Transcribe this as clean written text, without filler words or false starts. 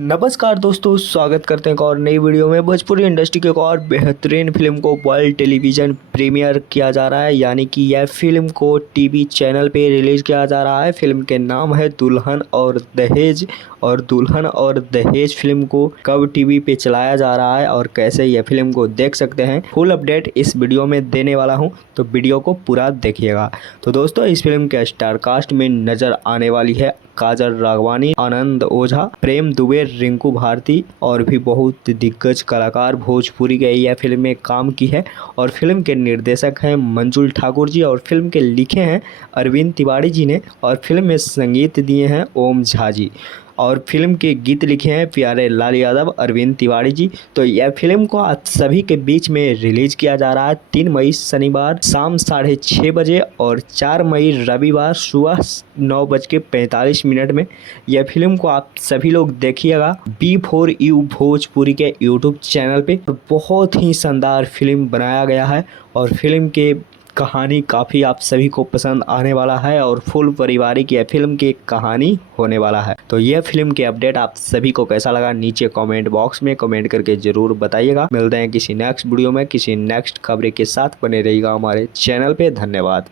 नमस्कार दोस्तों, स्वागत करते हैं एक और नई वीडियो में। भोजपुरी इंडस्ट्री की एक और बेहतरीन फिल्म को वर्ल्ड टेलीविज़न प्रीमियर किया जा रहा है, यानी कि यह फिल्म को टीवी चैनल पे रिलीज़ किया जा रहा है। फिल्म के नाम है दुल्हन और दहेज। और दुल्हन और दहेज फिल्म को कब टीवी पे चलाया जा रहा है और कैसे यह फिल्म को देख सकते हैं, फुल अपडेट इस वीडियो में देने वाला हूं, तो वीडियो को पूरा देखिएगा। तो दोस्तों, इस फिल्म के स्टार कास्ट में नज़र आने वाली है काजल राघवानी, आनंद ओझा, प्रेम दुबे, रिंकू भारती और भी बहुत दिग्गज कलाकार भोजपुरी के यह फिल्म में काम की है। और फिल्म के निर्देशक हैं मंजुल ठाकुर जी, और फिल्म के लिखे हैं अरविंद तिवारी जी ने, और फिल्म में संगीत दिए हैं ओम झा जी, और फिल्म के गीत लिखे हैं प्यारे लाल यादव, अरविंद तिवारी जी। तो यह फिल्म को आप सभी के बीच में रिलीज किया जा रहा है 3 मई शनिवार शाम 6:30 बजे और 4 मई रविवार सुबह 9:45 में। यह फिल्म को आप सभी लोग देखिएगा B4U भोजपुरी के यूट्यूब चैनल पे। बहुत ही शानदार फिल्म बनाया गया है और फिल्म के कहानी काफ़ी आप सभी को पसंद आने वाला है और फुल पारिवारिक यह फिल्म की कहानी होने वाला है। तो यह फिल्म के अपडेट आप सभी को कैसा लगा, नीचे कमेंट बॉक्स में कमेंट करके ज़रूर बताइएगा। मिलते हैं किसी नेक्स्ट वीडियो में किसी नेक्स्ट खबरें के साथ। बने रहिएगा हमारे चैनल पे। धन्यवाद।